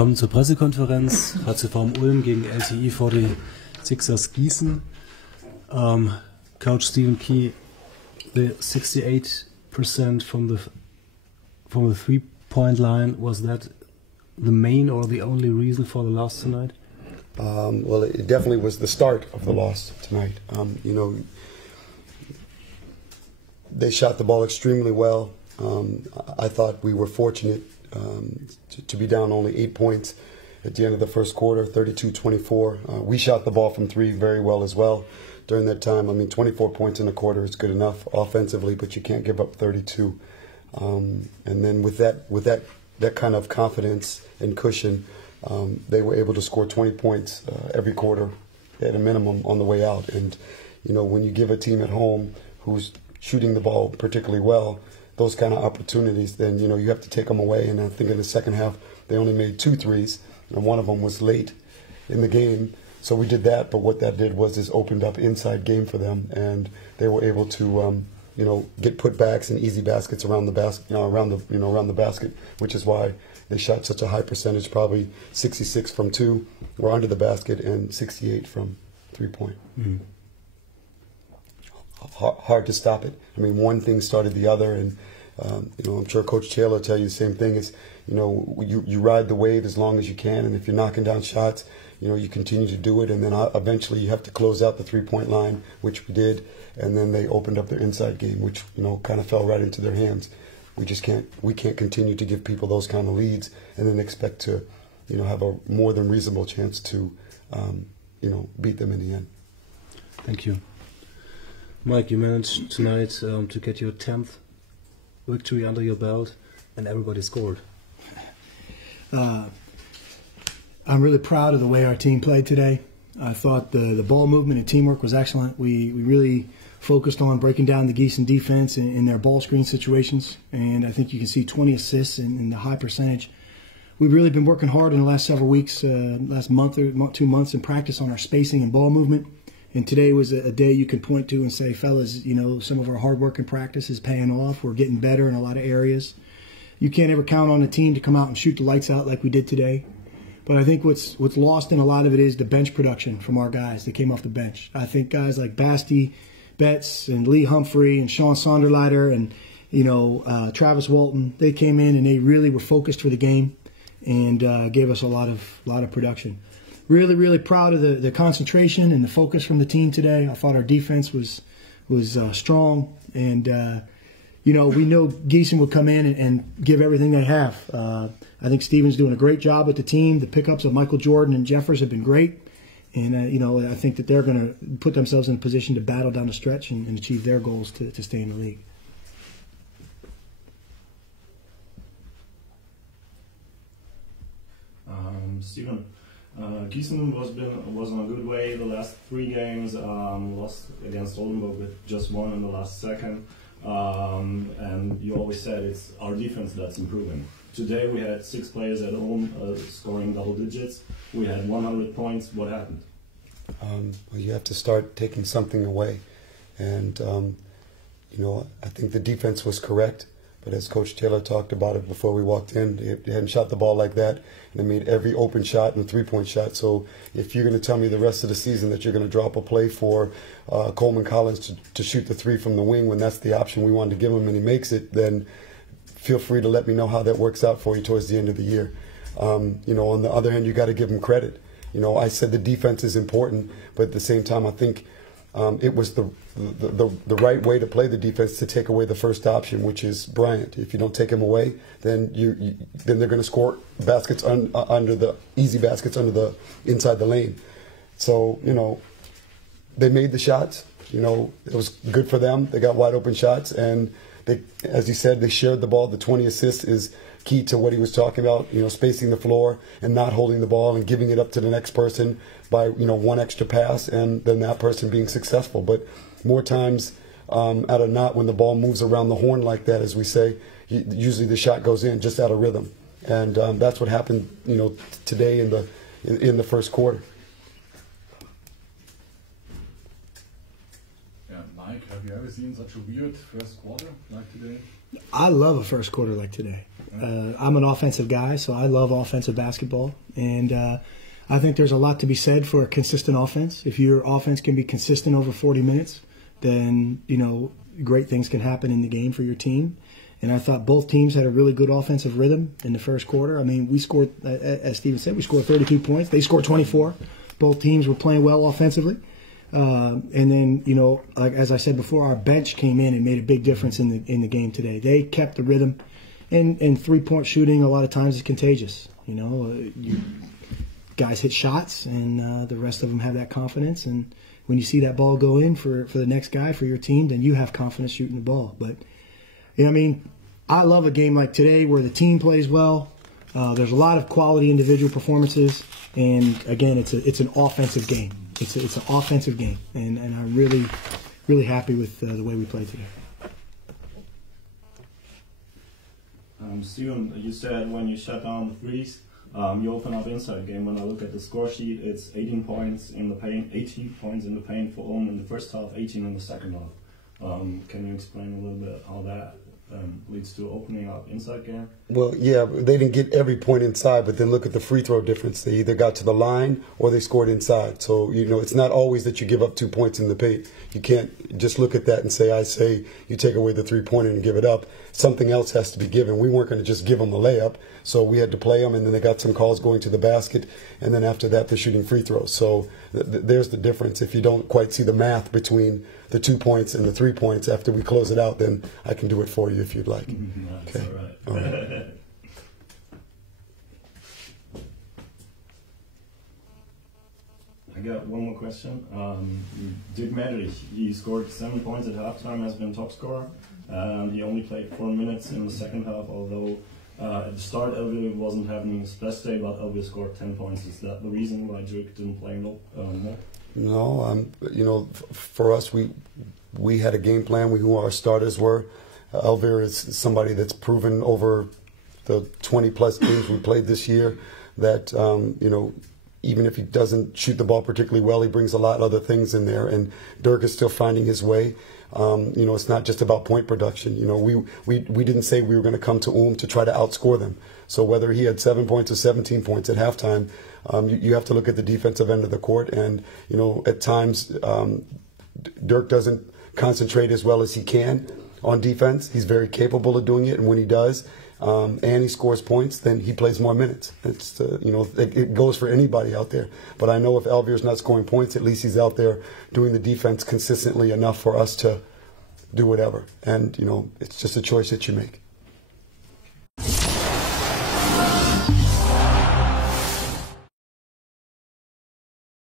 Willkommen zur Pressekonferenz. ratiopharm Ulm gegen LTi Giessen. Coach Stephen Key, the 68% from the 3-point line, was that the main or the only reason for the loss tonight? Well, it definitely was the start of the loss tonight. You know, they shot the ball extremely well. I thought we were fortunate to be down only 8 points at the end of the first quarter, 32-24. We shot the ball from three very well as well during that time. I mean, 24 points in a quarter is good enough offensively, but you can't give up 32. And then with that kind of confidence and cushion, they were able to score 20 points every quarter at a minimum on the way out. And, you know, when you give a team at home who's shooting the ball particularly well those kind of opportunities, then, you know, you have to take them away. And I think in the second half, they only made 2 threes, and one of them was late in the game. So we did that, but what that did was is opened up inside game for them, and they were able to, you know, get putbacks and easy baskets around the basket, around the basket, which is why they shot such a high percentage, probably 66 from 2 were under the basket and 68 from 3-point. Mm-hmm. Hard to stop it. I mean, one thing started the other, and you know, I'm sure Coach Taylor will tell you the same thing. Is, you know, you ride the wave as long as you can, and if you're knocking down shots, you know, you continue to do it, and then eventually you have to close out the 3-point line, which we did, and then they opened up their inside game, which, you know, kind of fell right into their hands. We can't continue to give people those kind of leads and then expect to, you know, have a more than reasonable chance to, you know, beat them in the end. Thank you. Mike, you managed tonight to get your 10th victory under your belt, and everybody scored. I'm really proud of the way our team played today. I thought the ball movement and teamwork was excellent. We really focused on breaking down the Giessen defense in their ball screen situations, and I think you can see 20 assists in the high percentage. We've really been working hard in the last several weeks, last month or 2 months in practice on our spacing and ball movement. And today was a day you can point to and say, fellas, you know, some of our hard work and practice is paying off. We're getting better in a lot of areas. You can't ever count on a team to come out and shoot the lights out like we did today. But I think what's lost in a lot of it is the bench production from our guys that came off the bench. I think guys like Basti, Betts, and Lee Humphrey, and Sean Sonderleiter, and, you know, Travis Walton, they came in and they really were focused for the game and gave us a lot of production. Really, really proud of the concentration and the focus from the team today. I thought our defense was strong, and you know, we know Giessen would come in and give everything they have. I think Steven's doing a great job with the team. The pickups of Michael Jordan and Jeffers have been great, and you know, I think that they're going to put themselves in a position to battle down the stretch and achieve their goals to stay in the league. Steven, Giessen was on a good way the last 3 games, lost against Oldenburg with just 1 in the last second, and you always said it's our defense that's improving. Today we had 6 players at home scoring double digits. We had 100 points. What happened? Well, you have to start taking something away, and you know, I think the defense was correct. But as Coach Taylor talked about it before we walked in, they hadn't shot the ball like that, and they made every open shot and 3-point shot. So if you're going to tell me the rest of the season that you're going to drop a play for Coleman Collins to shoot the 3 from the wing when that's the option we wanted to give him and he makes it, then feel free to let me know how that works out for you towards the end of the year. You know, on the other hand, you got to give him credit. You know, I said the defense is important, but at the same time, I think it was the right way to play the defense to take away the first option, which is Bryant. If you don't take him away, then then they're going to score baskets under the easy baskets inside the lane. So, you know, they made the shots. You know, it was good for them. They got wide open shots, and they, as you said, they shared the ball. The 20 assists is key to what he was talking about, you know, spacing the floor and not holding the ball and giving it up to the next person by, you know, 1 extra pass and then that person being successful. But more times out of not, when the ball moves around the horn like that, as we say, usually the shot goes in just out of rhythm. And that's what happened, you know, today in the first quarter. Yeah, Mike, have you ever seen such a weird first quarter like today? I love a first quarter like today. I'm an offensive guy, so I love offensive basketball. And I think there's a lot to be said for a consistent offense. If your offense can be consistent over 40 minutes, then, you know, great things can happen in the game for your team. And I thought both teams had a really good offensive rhythm in the first quarter. I mean, we scored, as Steven said, we scored 32 points. They scored 24. Both teams were playing well offensively. And then, you know, like as I said before, our bench came in and made a big difference in the game today. They kept the rhythm. And three-point shooting a lot of times is contagious. You know, guys hit shots, and the rest of them have that confidence. And when you see that ball go in for the next guy, for your team, then you have confidence shooting the ball. But, you know, I mean, I love a game like today where the team plays well. There's a lot of quality individual performances. And, again, it's an offensive game. It's an offensive game. And I'm really, really happy with the way we played today. Steven, you said when you shut down the threes, you open up inside game. When I look at the score sheet, it's 18 points in the paint, 18 points in the paint for Ulm in the first half, 18 in the second half. Can you explain a little bit how that leads to opening up inside game? Well, yeah, they didn't get every point inside, but then look at the free throw difference. They either got to the line or they scored inside. So, you know, it's not always that you give up 2 points in the paint. You can't just look at that and say you take away the three-pointer and give it up. Something else has to be given. We weren't going to just give them a layup, so we had to play them, and then they got some calls going to the basket, and then after that they're shooting free throws. So there's the difference. If you don't quite see the math between the 2 points and the 3 points after we close it out, then I can do it for you if you'd like. That's Okay. all right. All right. I got one more question. Dirk Medrich, he scored 7 points at halftime, has been top scorer. He only played 4 minutes in the second half, although at the start Elvir wasn't having his best day, but Elvir scored 10 points. Is that the reason why Dirk didn't play more? No, you know, for us, we had a game plan. We knew who our starters were. Elvir is somebody that's proven over the 20-plus games we played this year that, you know, even if he doesn't shoot the ball particularly well, he brings a lot of other things in there. And Dirk is still finding his way. You know, it's not just about point production. You know, we didn't say we were going to come to Ulm to try to outscore them. So whether he had 7 points or 17 points at halftime, you have to look at the defensive end of the court. And, you know, at times Dirk doesn't concentrate as well as he can on defense. He's very capable of doing it. And when he does, and he scores points, then he plays more minutes. It's you know, it goes for anybody out there. But I know if Elvir's not scoring points, at least he's out there doing the defense consistently enough for us to do whatever. And, you know, it's just a choice that you make.